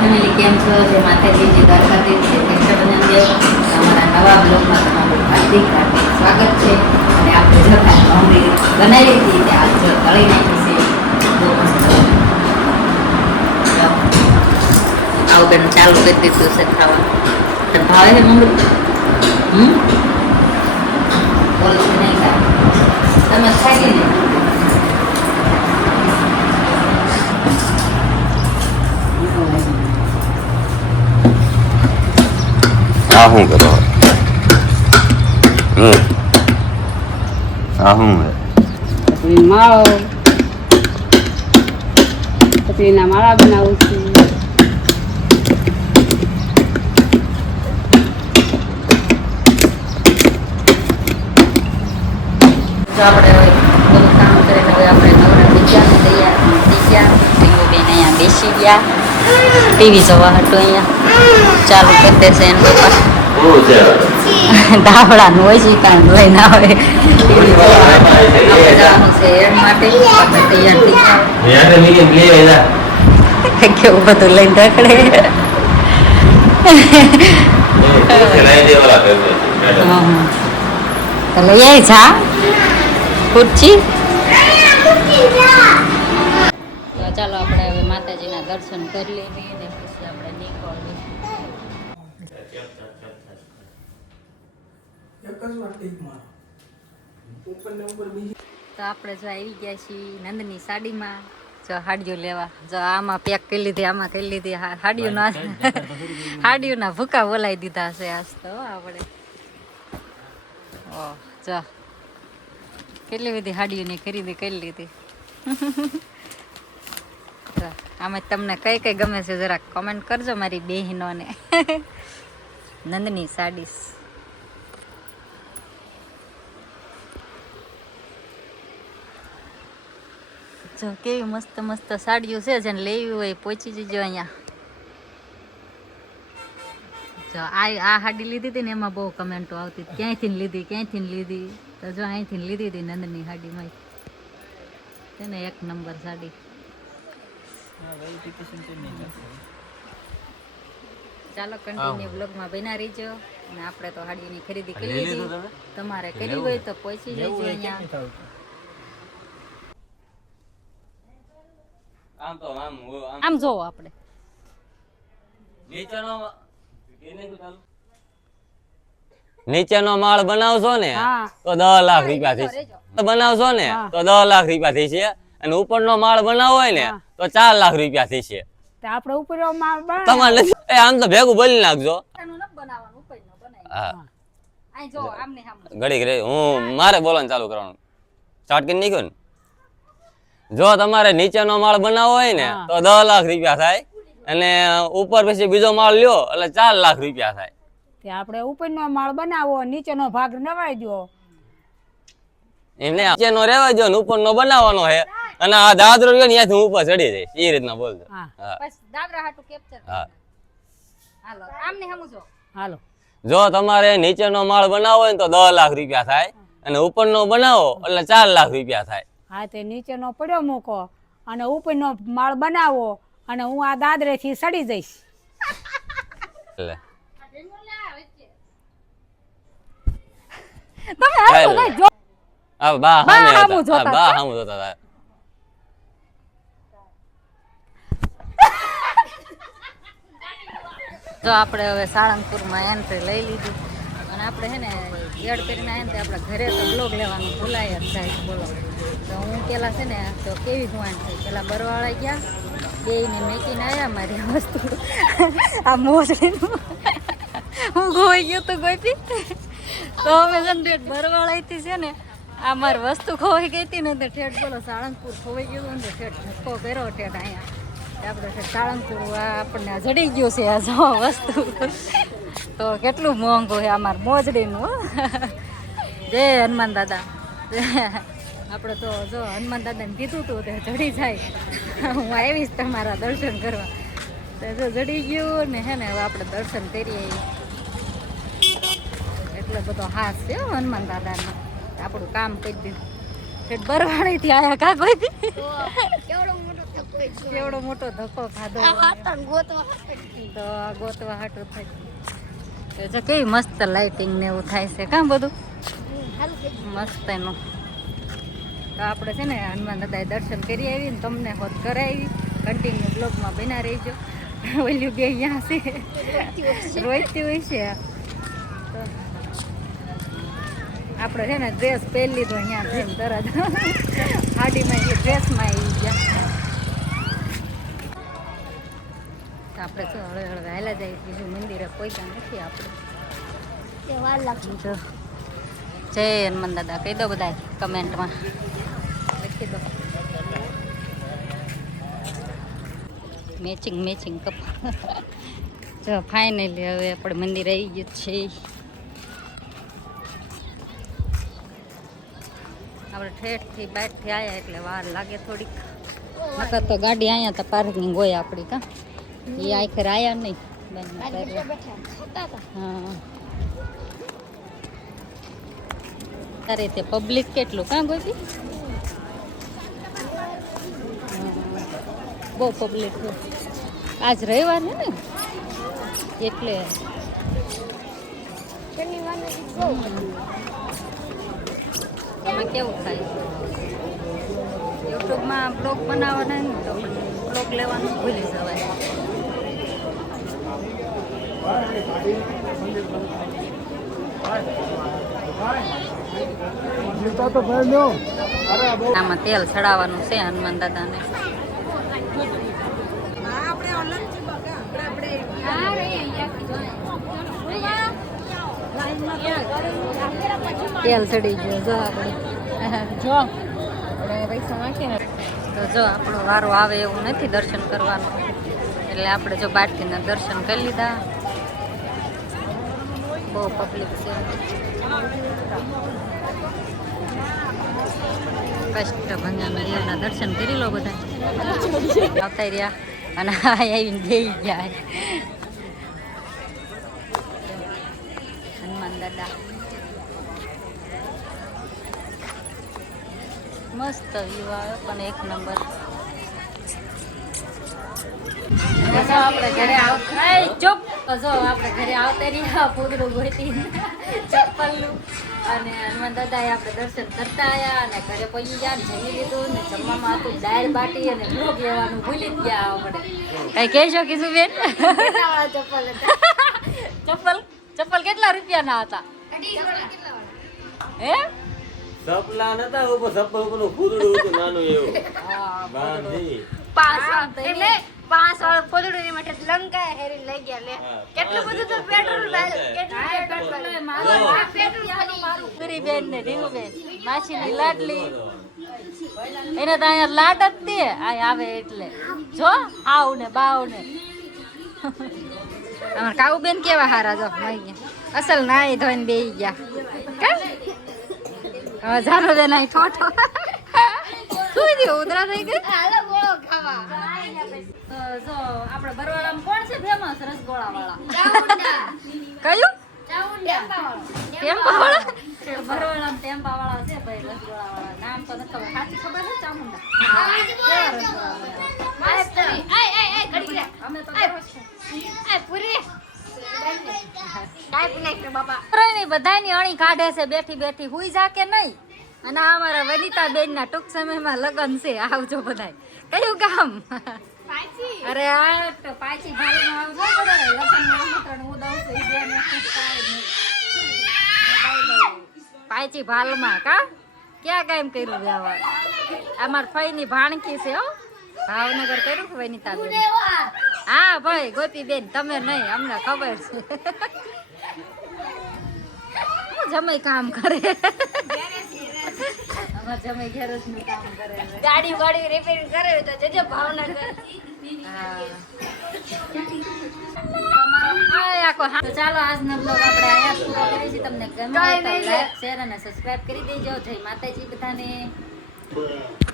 Family કેમ છો? જે માતાજી જે દ્વારકાધીશ છે કેશવનંદ દેવ અમારા નવા બ્લોગમાં તમારું હાર્દિક હાર્દિક સ્વાગત છે. અને આપણે જતા મમ્મી બનાવી હતી તે આજ તળી નાખી છે બહુ મસ્ત. આવું બેન ચાલુ કરી દીધું છે ખાવા. તો ભાવે છે મમ્મી? બોલો છે નહીં ખાય તમે ખાઈ ને. આ શું કરો? આ શું પછી માળો પછી એના માળા બનાવું છું. તો આપણે હવે બધું કામ કરીને હવે આપણે નવરા બીજા તૈયાર થઈ ગયા. રીંગો બેન અહીંયા બેસી ગયા ટીવી જોવા હતું. અહીંયા ચાલુ કરી દેશે એને પપ્પા ધાવડાનું હોય છે કારણ લઈને આવે ટીવી જોવા. આપણે જવાનું છે એડ માટે આપણે તૈયાર થઈ ગયા. કેવું બધું લઈને રખડે. તો લઈ આવી જા ખુરચી. તો ચાલો આપણે હવે માતાજીના દર્શન કરી લઈએ ને પછી આપણે નીકળીએ. તો આપણે જો આવી ગયા છીએ નંદની સાડીમાં. જો હાડીઓ લેવા જો આમાં પેક કરી લીધી આમાં કરી લીધી હાડીઓના હાડીઓના ભૂકા બોલાવી દીધા છે આજ તો આપણે. ઓહ જો કેટલી બધી હાડીઓની ખરીદી કરી લીધી. આમાં તમને કઈ કઈ ગમે છે જરાક કોમેન્ટ કરજો મારી બહેનોને. નંદની સાડીસ જો કેવી મસ્ત મસ્ત સાડીઓ છે. જેને લેવી હોય પહોંચી જજો અહીંયા. જો આ હાડી લીધી હતી ને એમાં બહુ કમેન્ટો આવતી ક્યાંયથી લીધી ક્યાંયથી લીધી. તો જો અહીંથી લીધી હતી નંદની સાડીમાં છે ને એક નંબર સાડી. ચાલો કન્ટિન્યુ બ્લોગમાં બના રહીજો. અને આપણે તો સાડીની ખરીદી કરી લીધી. તમારે કરી હોય તો પહોંચી જજો અહીંયા. આમ જોવો આપણે નીચેનો માળ બનાવશો ને તો 10 લાખ રૂપિયા થઈ છે. બનાવશો ને તો 10 લાખ રૂપિયા થઈ છે. અને ઉપરનો માળ બનાવવો હોય ને તો 4 લાખ રૂપિયા થઈ છે. આપણે ઉપર માળ તમારે આમ તો ભેગું બોલી નાખજો. ઘડી ઘડી હું મારે બોલવાનું ચાલુ કરવાનું સ્ટાર્ટ કરી નાખ્યું ને. જો તમારે નીચેનો માળ બનાવવો હોય ને તો 10 લાખ રૂપિયા થાય. અને ઉપર પછી બીજો માળ લ્યો એટલે 4 લાખ રૂપિયા થાય. આપણે ઉપરનો માળ બનાવો નીચેનો ભાગ નવાઈ દો. એમને નીચેનો રહેવા દો ને ઉપરનો બનાવવાનો છે. અને આ દાદરો રહ્યો ને ત્યાંથી હું ઉપર ચડી જઈશ એ રીતના બોલજો. હાલો જો તમારે નીચેનો માળ બનાવવો હોય ને તો 10 લાખ રૂપિયા થાય. અને ઉપરનો બનાવો એટલે 4 લાખ રૂપિયા થાય. હા તે નીચેનો પડ્યો મૂકો અને ઉપરનો માળ બનાવો અને હું આ દાદરે થી સડી જઈશ. એટલે બા સામું જોતા. જો આપણે હવે સાળંગપુરમાં એન્ટ્રી લઈ લીધી. અને આપણે છે ને એડ કરીને આવીને આપણે ઘરે તો બ્લોગ લેવાનું ભૂલાય જ જાય. બોલો તો હું પેલા છે ને તો કેવી ગુવાણ થઈ પેલા બરવાળા ગયા બેયને મેકીને આવ્યા મારી વસ્તુ આ મોજડીનું હું ગોઈ ગયો તો ગોઈતી. તો અમે છે બરવાળાથી છે ને આ મારી વસ્તુ ખોવાઈ ગઈ હતી ને તો ઠેઠ બોલો સાળંગપુર ખોવાઈ ગયું ને ઠેઠ ધક્કો કર્યો ઠેઠ અહીંયા. આપણે સાળંગપુર આપણને જડી ગયું છે આ જો વસ્તુ. તો કેટલું મોંઘું છે અમારું મોજડીનું. જય હનુમાન દાદા. આપણે તો જો હનુમાન દાદાને કીધું હતું તે જડી જાય હું આવીશ તમારા દર્શન કરવા. તો જો જડી ગયું ને હે ને હવે આપણે દર્શન કરીએ. એટલે બધો હાથ છે હનુમાન દાદાનો આપણું કામ કરી દીધું. ઠેઠ બરવાળી થી આયા કા કોઈ દી? કેવડો મોટો થકો છે કેવડો મોટો ધક્કો ખાધો આ હાથન ગોતવા તો આ ગોતવા હાટું થાય તો જો કેવી મસ્ત લાઇટિંગ ને એવું થાય છે કાં બધું હાલ થઈ મસ્ત એનું તો આપણે છે ને હનુમાન દાદાએ દર્શન કરી આવી ને તમને હોત કરાવી કન્ટિન્યુ બ્લોગમાં બના રહીજો ઓલ્યું બે અહીંયા છે રોઈતી હોય છે તો આપણે છે ને ડ્રેસ પહેરી લીધો અહીંયા જઈને તરત ગાડીમાં એ ડ્રેસમાં આવી ગયા તો આપણે શું હળવે હળવે હાલા જાય બીજું મંદિરે પહોંચ્યા નથી આપણે તે વાર લાગશે તો જય હનુમાન દાદા કહી દો બધા કમેન્ટમાં લખી દો મેચિંગ મેચિંગ કપ જો ફાઇનલી હવે આપણે મંદિર આવી ગયું છે આપણે ઠેઠથી બાઇકથી આવ્યા એટલે વાર લાગે થોડીક નકર તો ગાડી અહીંયા તો પાર્કિંગ હોય આપણી કા એ આખર આવ્યા નહીં બેઠા બેઠા હતા હા તારે તે પબ્લિક કેટલું કાં ગોપી બહુ પબ્લિક છે આજ રવિવાર છે ને એટલે શનિવારને બહુ તમે કેવું થાય યુટ્યુબમાં બ્લોગ બનાવવાના ને તો બ્લોગ લેવાનું ભૂલી જવાય આમાં તેલ ચડાવવાનું છે હનુમાન દાદાને તેલ ચડી ગયો જો આપણે જો પૈસા નાખીને તો જો આપણો વારો આવે એવું નથી દર્શન કરવાનું એટલે આપણે જો બાટકીના દર્શન કરી લીધા બહુ પબ્લિક છે કષ્ટભંજન દેવના દર્શન કરી લો બધા આવતા રહ્યા અને આવીને બેસી ગયા હનુમાન દાદા મસ્ત વ્યૂ આવે પણ એક નંબર આપણે ઘરે આવતા ચૂપ તો જો આપણે ઘરે આવતા રહ્યા પૂતળું ગોતી ચપ્પલનું અને હનુમાન દાદાએ આપણે દર્શન કરતા આવ્યા અને ઘરે પહોંચી ગયા ને જમી લીધું ને જમવામાં હતું દાળ બાટી અને ભોગ લેવાનું ભૂલી જ ગયા આપણે કઈ કહેશો કીધું બેન ચપ્પલ હતા ચપ્પલ કેટલા રૂપિયાના હતા હે સપલા નતા ઉપર સપલ ઉપરનું ફૂદડું હતું નાનું એવું બાંધી એટલે 5 વાળો ફોડું ની માટે લંકા હેરી લઈ ગયા લે કેટલું બધું તો પેટ્રોલ પૂરી બેન ને રીનુબેન માસીની લાડલી એને તો અહીંયા લાડ જ દે આ આવે એટલે જો આવ ને બાવ ને અમાર કાઉબેન કેવા હારા જો અસલ નાઈ ધોઈને બેહી ગયા હવે જાનો બેન અહીં ઠોઠો સુઈ દે ઉધરા થઈ ગઈ હાલો ગોળો ખાવા જો આપણે બરવાળામાં કોણ છે ફેમસ રસગોળા વાળા ચાઉંડા કયું ચાઉંડા ટેમ્પા વાળા બરવાળામાં ટેમ્પા વાળા છે ભાઈ રસગોળા વાળા નામ તો નથી ખબર સાચી ખબર છે ચામુંડા મસ્ત આય ઘડી રે અમે તો દરરોજ છે આય પૂરી ટાઈપ નાખ બાપા નહીં બધાની અણી કાઢે છે બેઠી બેઠી હુઈ જા કે નહીં અને આ અમારા વનિતા બેન ના ટૂંક સમયમાં લગ્ન છે આવજો બધાય કયું ગામ અરે આ તો પાછી ભાઈમાં આવજો બધા લગ્નમાં આમંત્રણ હું દઉં છું ઈ બેન પાછી ભાલમાં કા ક્યાં કામ કર્યું જવા અમાર ફઈની ભાણકી છે હો ભાવનગર કર્યું કે વનિતા બેન હા ભાઈ ગોપી બેન તમે નહીં અમને ખબર છે જમાઈ કામ કરે અમાર જમાઈ ગેરેજ નું કામ કરે ગાડી રિપેરિંગ કરે તો જજે ભાવનગર તો ચાલો આજનો બ્લોગ આપણે અહીંયા પૂરો કરીએ છીએ તમને ગમે તો લાઈક શેર અને સબસ્ક્રાઇબ કરી દેજો જય માતાજી બધાને